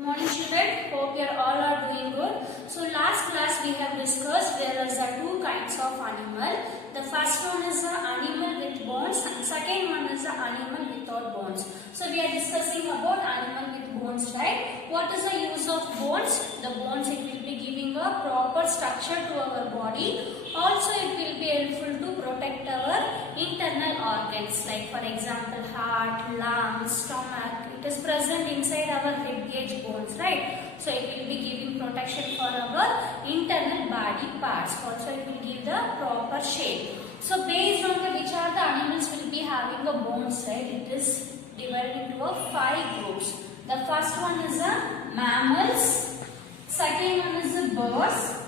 Morning student, hope you all are doing good. So last class we have discussed there is two kinds of animal. The first one is the animal with bones and second one is the animal without bones. So we are discussing about animal with bones, right? What is the use of bones? The bones, it will be giving a proper structure to our body. Also it will be helpful to protect our internal organs, like for example heart, lungs, stomach. It is present inside our rib cage bones, right? So it will be giving protection for our internal body parts. Also it will give the proper shape. So based on which are the animals will be having a bones, right? It is divided into 5 groups. The first one is the mammals, second one is the birds,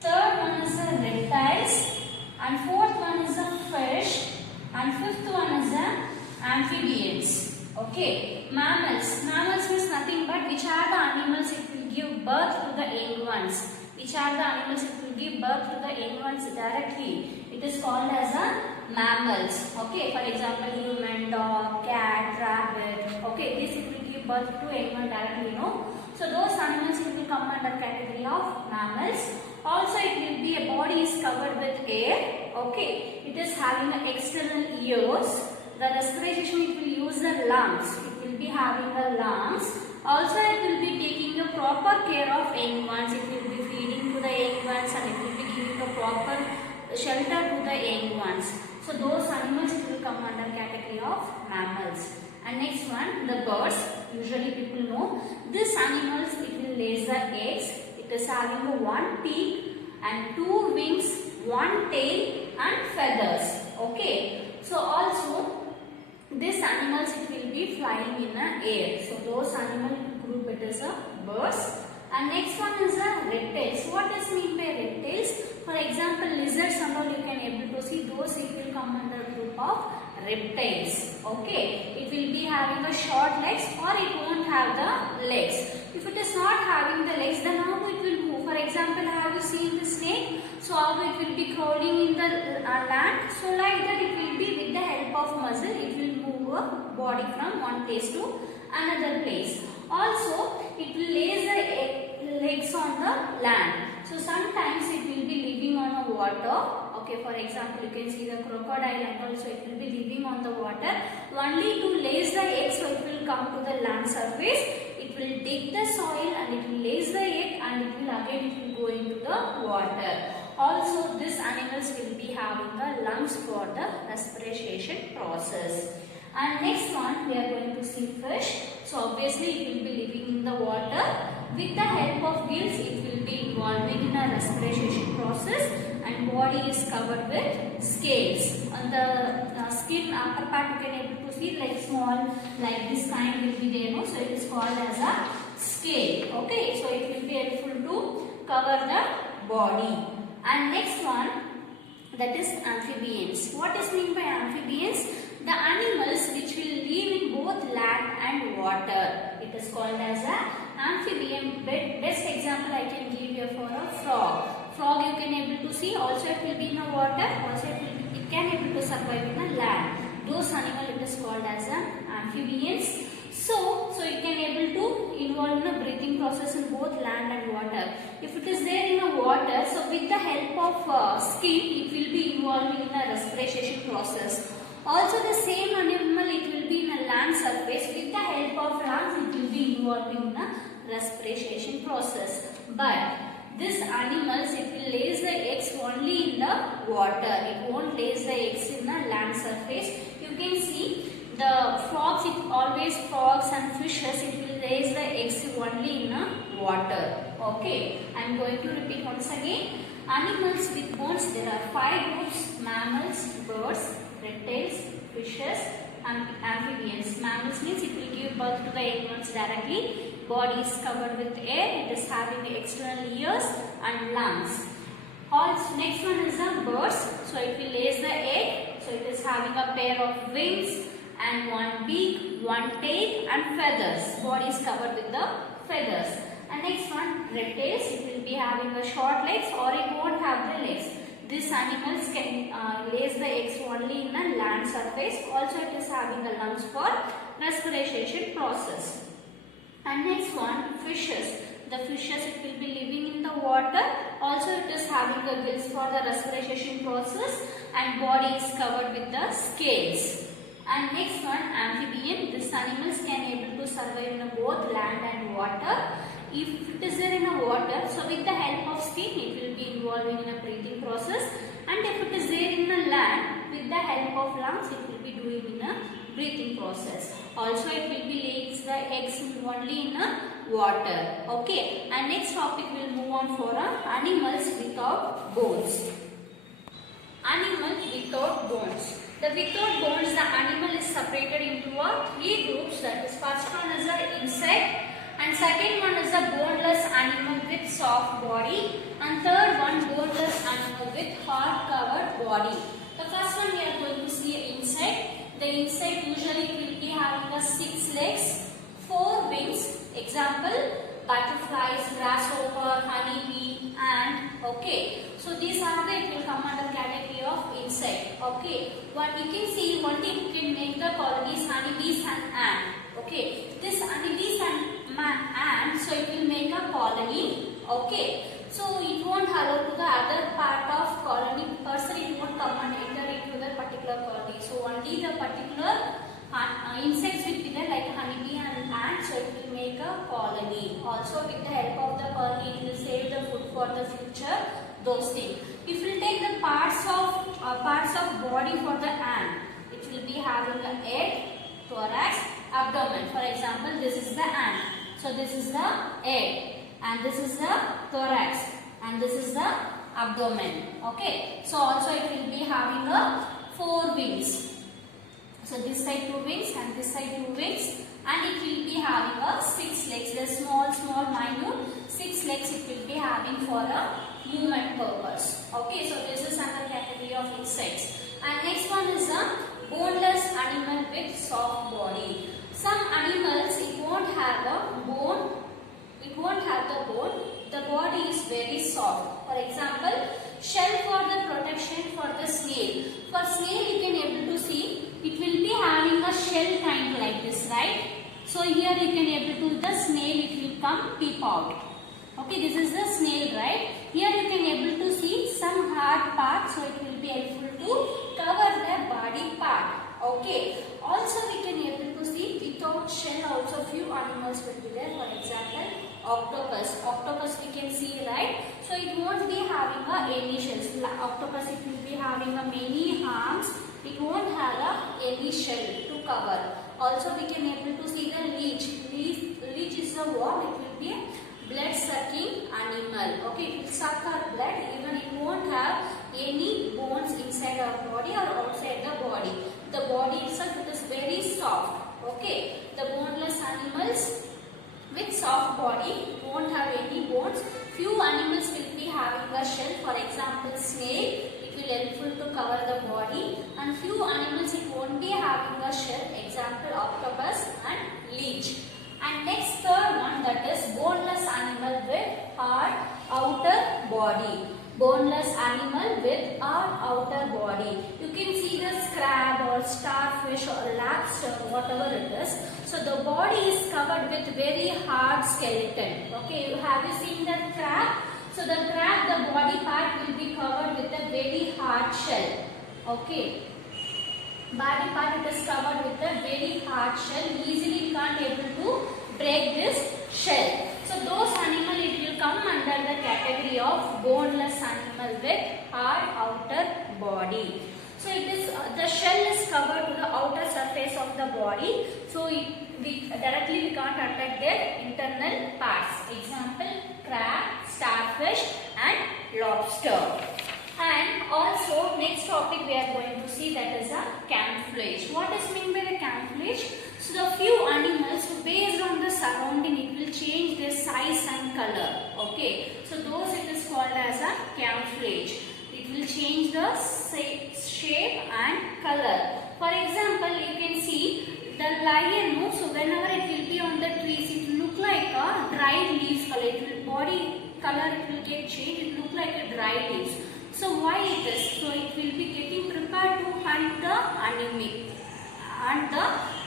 third one is the reptiles, and fourth one is the fish, and fifth one is the amphibians. Okay, mammals. Mammals means nothing but which are the animals it will give birth to the young ones. Which are the animals it will give birth to the young ones directly. It is called as a mammals. Okay, for example, human, dog, cat, rabbit. Okay, this it will give birth to young one directly, no? So those animals it will come under category of mammals. Also, it will be a body is covered with air. Okay, it is having an external ears. The respiration it will use the lungs. It will be having the lungs. Also it will be taking a proper care of young ones. It will be feeding to the young ones and it will be giving a proper shelter to the young ones. So those animals it will come under category of mammals. And next one, the birds. Usually people know this animals it will lay the eggs. It is having a 1 beak and 2 wings, 1 tail and feathers. Okay. So also these animals it will be flying in the air. So those animal group it is a birds. And next one is a reptiles. What is mean by reptiles? For example, lizards and all you can able to see, those it will come under group of reptiles. Okay, it will be having a short legs or it won't have the legs. If it is not having the legs, then how it will move? For example, have you seen the snake? So how it will be crawling in the land? So like that it will be with the help of muscle, it will move a body from one place to another place. Also, it will lay the legs on the land. So sometimes it will be living on a water. Okay, for example, you can see the crocodile and also it will be living on the water. Only to lay the egg, so it will come to the land surface. It will dig the soil and it will lay the egg and it will again go into the water. Also, these animals will be having the lungs for the respiration process. And next one, we are going to see fish. So obviously, it will be living in the water. With the help of gills, it will be involving in a respiration process and body is covered with scales. On the skin upper part, you can able to see like small, like this kind will be there. No? So it is called as a scale. Okay, so it will be helpful to cover the body. And next one, that is amphibians. What is mean by amphibians? The animals which will live in both land and water. It is called as a amphibian. Best example I can give you for a frog. Frog you can able to see, also it will be in the water, also it can able to survive in the land. Those animal it is called as an amphibians. So it can able to involve in a breathing process in both land and water. If it is there in the water, so with the help of skin, it will be involving in a respiration process. Also the same animal it will be in a land surface. With the help of lungs, it will be involving in a respiration process. But these animals it will lay the eggs only in the water. It won't lay the eggs in the land surface. You can see the frogs, frogs and fishes, it will lay the eggs only in the water. Okay, I am going to repeat once again. Animals with bones, there are 5 groups: mammals, birds, reptiles, fishes, and amphibians. Mammals means it will give birth to the young ones directly. Body is covered with air. It is having external ears and lungs. Also, next one is the birds. So it will lay the egg. So it is having a pair of wings and 1 beak, 1 tail and feathers. Body is covered with the feathers. And next one, reptiles. It will be having a short legs or it won't have the legs. These animals can lay the eggs only in a land surface. Also, it is having the lungs for respiration process. And next one, fishes. The fishes, it will be living in the water. Also it is having the gills for the respiration process and body is covered with the scales. And next one, amphibian. These animals can able to survive in both land and water. If it is there in a water, so with the help of skin, it will be involving in a breathing process. And if it is there in a land, with the help of lungs, it will be doing in a breathing process. Also, it will be lays the eggs only in a water. Okay. And next topic will move on for animals without bones. Animal without bones. The without bones, the animal is separated into three groups. That is, first one is the insect, and second one is the boneless animal with soft body, and third one boneless animal with hard covered body. The first one we are going to see insect. The insect usually will be having 6 legs, 4 wings. Example, butterflies, grasshopper, honeybee, ant. Okay, so these are the, it will come under category of insect. Okay, what you can see, one thing you can make the colonies honeybees and ant. Okay, this honeybees and ant, so it will make a colony. Okay, so it won't allow to the other part of colony person, it won't come and enter into the particular colony. So only the particular insects will be there, like honeybee and ant, so it will make a colony. Also with the help of the colony, it will save the food for the future, those things. If we take the parts of body for the ant, it will be having a head, thorax, abdomen. For example, this is the ant. So this is the head, and this is the thorax, and this is the abdomen. Okay. So also it will be having a 4 wings. So this side 2 wings and this side 2 wings, and it will be having a 6 legs. The small minute 6 legs it will be having for a movement purpose. Okay, so this is another category of insects. And next one is a boneless animal with soft body. Some animals, it won't have the bone. The body is very soft. For example, shell for the protection for the snail. For snail, you can able to see it will be having a shell kind like this, right? So here you can able to the snail, it will come peep out. Okay, this is the snail, right? Here you can able to see some hard part, so it will be helpful to cover the body part. Okay. Also we can able to see without shell also few animals will be there. For example, octopus. Octopus we can see, right? So it won't be having any shells. Octopus it will be having many arms. It won't have any shell to cover. Also we can able to see the leech. Leech is the what? It will be a blood sucking animal. Okay, it will suck our blood. Even it won't have any bones inside our body or outside the body. The body itself it is very soft. Okay, the boneless animals with soft body won't have any bones. Few animals will be having a shell. For example, snake. It will helpful to cover the body, and few animals it won't be having a shell. Example, octopus and leech. And next third one, that is boneless animal with hard outer body. Boneless animal with hard outer body. You can see the crab or starfish or lobster, whatever it is. So the body is covered with very hard skeleton. Okay, have you seen the crab? So the crab, the body part will be covered with a very hard shell. Okay. Body part it is covered with a very hard shell. Easily you can't able to break this shell. So those animal it will come under the category of boneless animal with hard outer body. So it is the shell is covered to the outer surface of the body. So we directly can't attack their internal parts. Example, crab, starfish and lobster. And also next topic we are going to see, that is a camouflage. What is meant by the camouflage? So the few animals, based on the surrounding, it will change their size and color. Okay, so those it is called as a camouflage. It will change the shape and color. For example, you can see the lion. So whenever it will be on the trees, it will look like a dried leaves color. It will body color it will get changed. It will look like a dry leaves. So why it is? So it will be getting prepared to hunt the enemy and the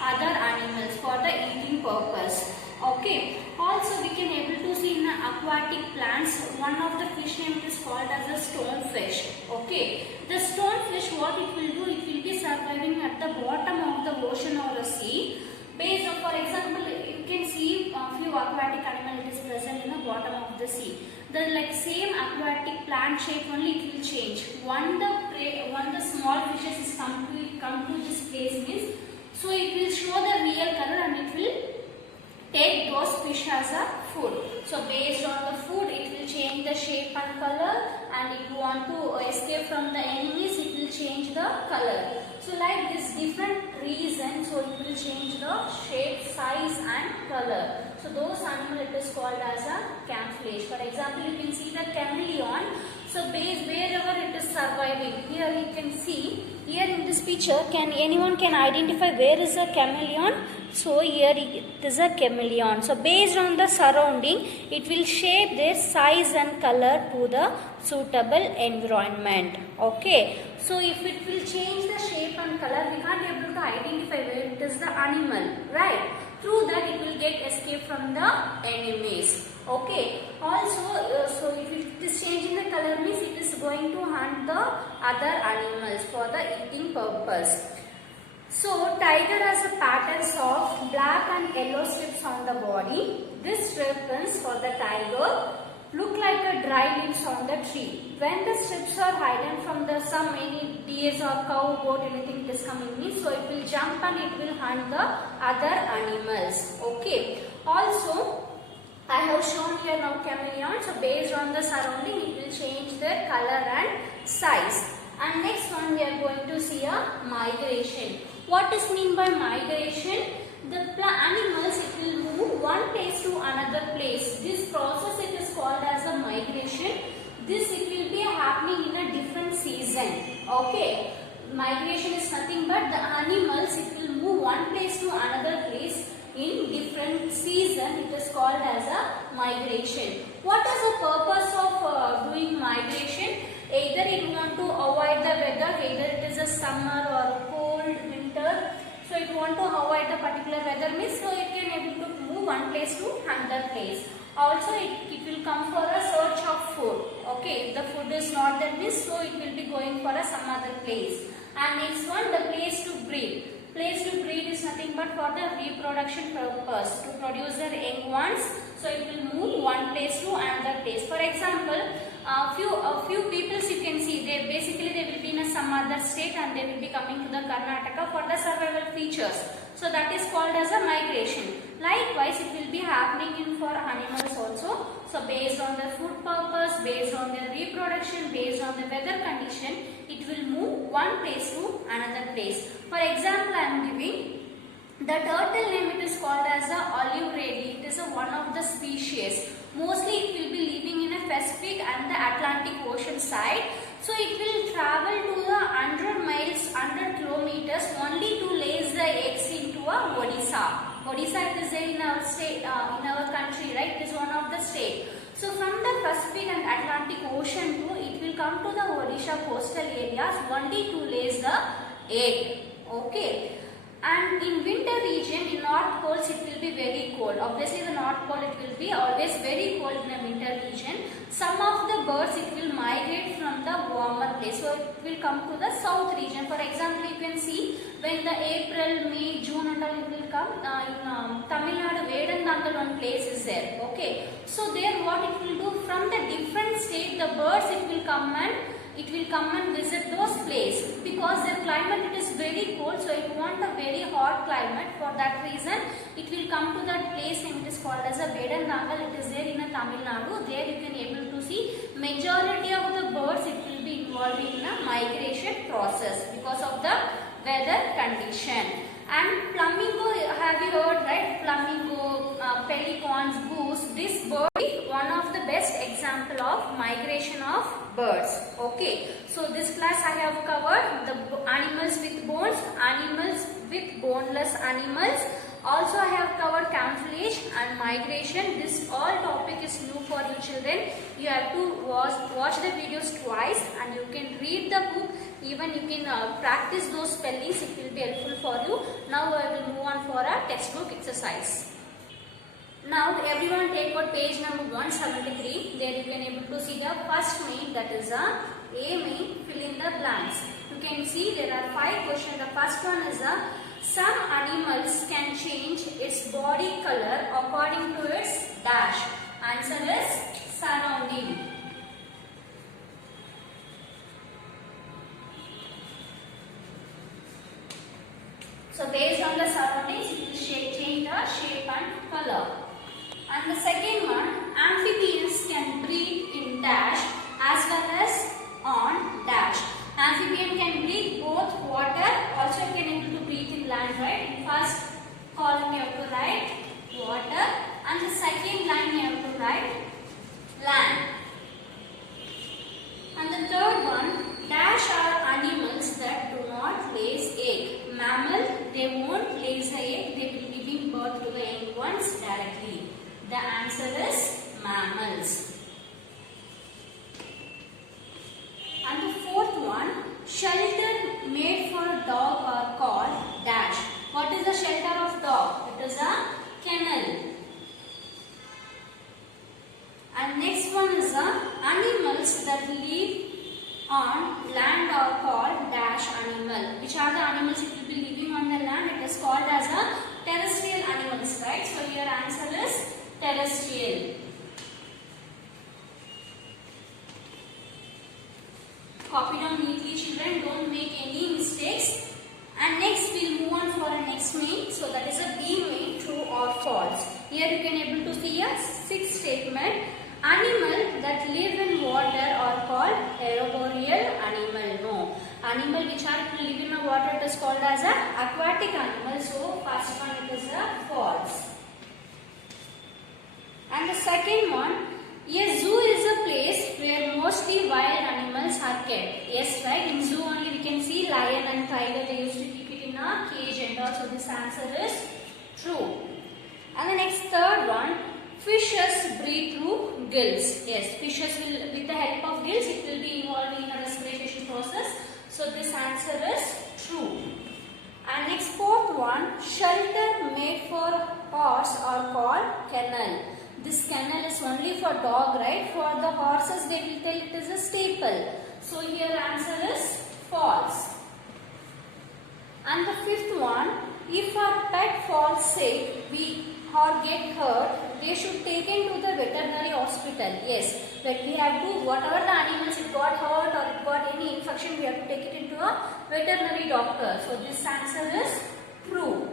other animals for the eating purpose. Okay. Also we can able to see in the aquatic plants, one of the fish name is called as a stonefish. Okay. The stonefish, what it will do, it will be surviving at the bottom of the ocean or a sea. Based on, for example, you can see a few aquatic animal it is present in the bottom of the sea. The like same aquatic plant shape only it will change. One the small fishes is come to this place means, so it will show the real color and it will take those fish as a food. So based on the food it will change the shape and color, and if you want to escape from the enemies it will change the color. So like this different reason, so it will change the shape, size and color. So those animal it is called as a camouflage. For example, you can see the chameleon. So wherever it is surviving, here you can see, here in this picture, anyone can identify where is a chameleon? So here it is a chameleon. So based on the surrounding, it will shape their size and color to the suitable environment. Okay. So if it will change the shape and color, we can't able to identify where it is the animal, right? Through that it will get escape from the enemies. Okay. Also, so if it is changing the color means it is going to hunt the other animals for the eating purpose. So tiger has a patterns of black and yellow strips on the body. This strips for the tiger look like a dry leaves on the tree. When the strips are hidden from the some any deers or cow, goat, anything is coming in, so it will jump and it will hunt the other animals. Okay. Also, I have shown here now chameleon. So based on the surrounding, it will change their color and size. And next one we are going to see a migration. What is mean by migration? The animals it will move one place to another place. This process it is called as a migration. This it will be happening in a different season. Okay. Migration is nothing but the animals it will move one place to another place in different season. It is called as a migration. What is the purpose of doing migration? Either it want to avoid the weather, either it is a summer or cold winter. So it want to avoid the particular weather means, so it can able to move one place to another place. Also it will come for a search of food. Okay, if the food is not there means, so it will be going for some other place. And next one, the place to breed. Place to breed is nothing but for the reproduction purpose, to produce their young ones. So it will move one place to another place. For example, a few people you can see, they will be in some other state and they will be coming to the Karnataka for the survival features. So that is called as a migration. Likewise, it will be happening in for animals also. So based on their food purpose, based on their reproduction, based on the weather condition, it will move one place to another place. For example, I am giving the turtle name, it is called as the olive ray. It is one of the species. Mostly it will be living in a Pacific and the Atlantic Ocean side. So it will travel to the 100 miles, 100 kilometers only to lay the eggs into a Odisha. Odisha is there in our state, in our country, right? It is one of the state. So from the Pacific and Atlantic Ocean too, it will come to the Odisha coastal areas only to lay the egg. Okay. And in winter region, in North Poles, it will be very cold. Obviously, the North Pole, it will be always very cold in the winter region. Some of the birds, it will migrate from the warmer place. So, it will come to the south region. For example, you can see when the April, May, June and all it will come in Tamil Nadu, Vedandangal one place is there. Okay. So, there what it will do, from the different state, the birds, it will come and visit those places because their climate it is very cold, so it want a very hot climate. For that reason, it will come to that place and it is called as a Vedandangal. It is there in a Tamil Nadu. There you can able to see majority of the birds it will be involving in a migration process because of the weather condition. And flamingo, have you heard, right? Flamingo, pelicans, goose. This bird is one of the best example of migration of birds. Okay. So this class I have covered the animals with bones, animals with boneless animals. Also I have covered camouflage and migration. This all topic is new for you children. You have to watch the videos twice and you can read the book. Even you can practice those spellings. It will be helpful for you. Now I will move on for a textbook exercise. Now everyone take out page number 173. There you can able to see the first main, that is a main, fill in the blanks. You can see there are 5 questions. The first one is some animals can change its body color according to its dash. Answer is surrounding. So based on the surroundings, it will change the shape and color. And the second one, amphibians can breathe in dash as well as on dash. Amphibian can breathe both water, also can able to breathe in land, right? In first column you have to write water, and the second line you have to write land. And the third one, dash are animals that do not lay egg. Mammal, they won't lay the egg, they will be giving birth to the young ones directly. The answer is mammals. And the fourth one, shelter made for a dog are called dash. What is the shelter of dog? It is a kennel. And next one is animals that live on land are called dash animal. Which are the animals it will be living on the land? It is called as a terrestrial animals, right? So your answer is terrestrial. Copy down neatly, children. Don't make any mistakes. And next we'll move on for a next main. So that is a B main, true or false. Here you can able to see a 6th statement. Animal that live in water are called arboreal animal. No. Animal which are live in the water, it is called as a aquatic animal. So first one it is a false. And the second one, a zoo is a place where mostly wild animals are kept. Yes, right? In zoo only we can see lion and tiger. They used to keep it in a cage and also this answer is true. And the next third one, fishes breathe through gills. Yes, fishes will, with the help of gills, it will be involved in a respiration process. So this answer is true. And next fourth one, shelter made for horse are called kennel. This kennel is only for dog, right? For the horses, they will tell it is a staple. So here answer is false. And the fifth one, if our pet falls sick, or get hurt, they should take it to the veterinary hospital. Yes, but we have to, whatever the animals it got hurt or it got any infection, we have to take it into a veterinary doctor. So this answer is true.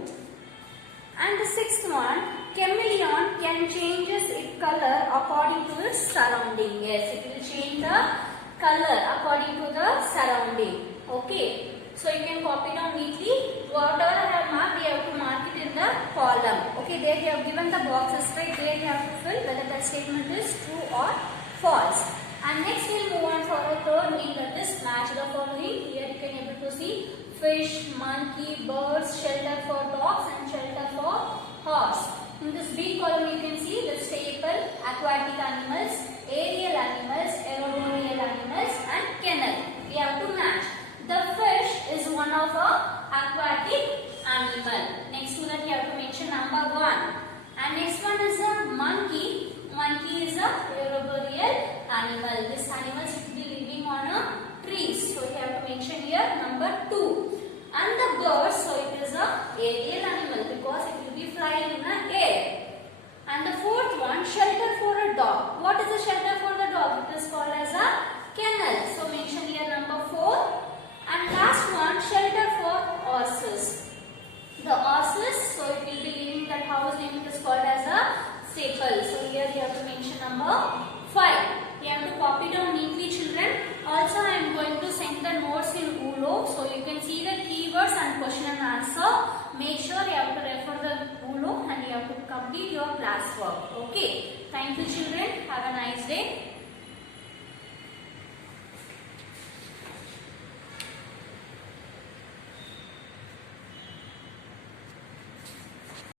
And the sixth one, chameleon can change its color according to its surrounding. Yes, it will change the color according to the surrounding. Okay. So you can copy down neatly. Whatever I have marked, you have to mark it in the column. Okay, there you have given the boxes, right? There you have to fill whether that statement is true or false. And next we'll move on for a third main, that is match the following. Here you can able to see fish, monkey, birds, shelter for dogs and shelter for horse. In this B column you can see the staple, aquatic animals, aerial animals, arboreal animals and kennel. We have to match. The fish is one of a aquatic animal. Next to that you have to mention number 1. And next one is a monkey. Monkey is a arboreal animal. This animal should be living on a trees. So you have to mention here number 2. And the bird, so it is a aerial animal because it will be flying in the air. And the fourth one, shelter for a dog. What is the shelter for the dog? It is called as a kennel. So mention here number 4. And last one, shelter for horses. The horses, so it will be living that house name, it is called as a staple. So here you have to mention number 5. You have to copy down neatly, children. Also I am going to send the notes in ULO. So you can see the keywords and question and answer. Make sure you have to refer the ULO and you have to complete your classwork. Okay. Thank you, children. Have a nice day.